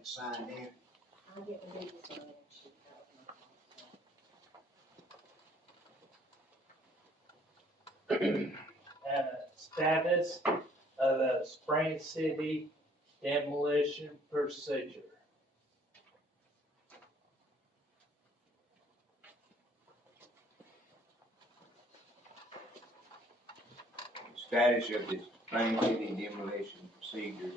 it signed in. I'll get the big sign and shoot out. Status of the Spring City demolition procedure. Status of the Spring City demolition procedure,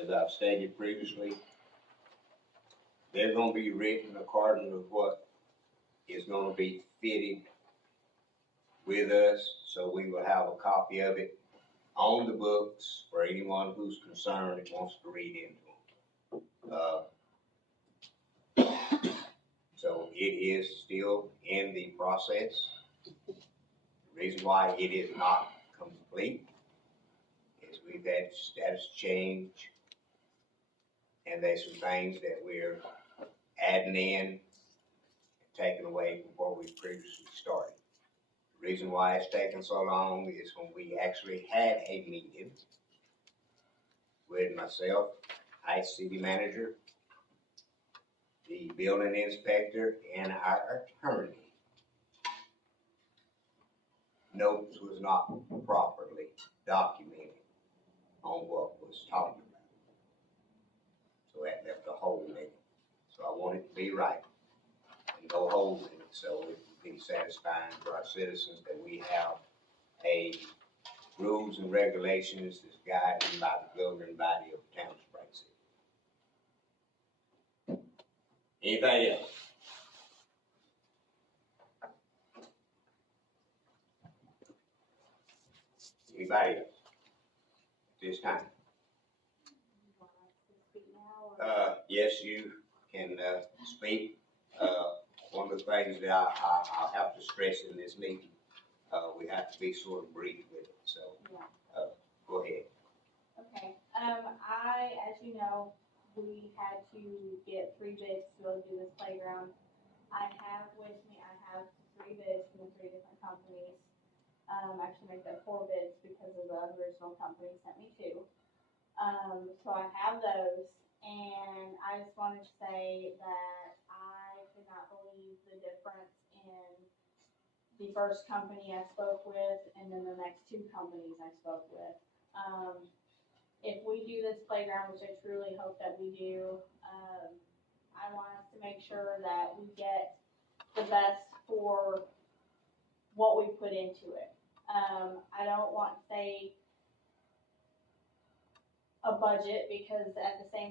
as I've stated previously, they're gonna be written according to what is gonna be fitted with us, so we will have a copy of it on the books for anyone who's concerned and wants to read into them. So it is still in the process. The reason why it is not complete is we've had status change, and there's some things that we're adding in and taking away from what we previously started. The reason why it's taken so long is when we actually had a meeting with myself, city manager, the building inspector, and our attorney. Notes was not properly documented on what was talked about. So that left a hole in it. So I want it to be right and no holes in it, so it can be satisfying for our citizens that we have a rules and regulations that's guided by the governing body of the town of Spring City. Anybody else? Anybody else? At this time? Yes, you can speak. One of the things that I'll have to stress in this meeting, we have to be sort of brief with it, so go ahead. Okay, as you know, we had to get 3 bids to be able to do this playground. I have 3 bids from 3 different companies. Actually make that 4 bids because of the original company sent me 2. So I have those, and I just wanted to say that I could not believe the difference in the first company I spoke with and then the next 2 companies I spoke with. If we do this playground, which I truly hope that we do, I want us to make sure that we get the best for what we put into it. I don't want to say a budget, because at the same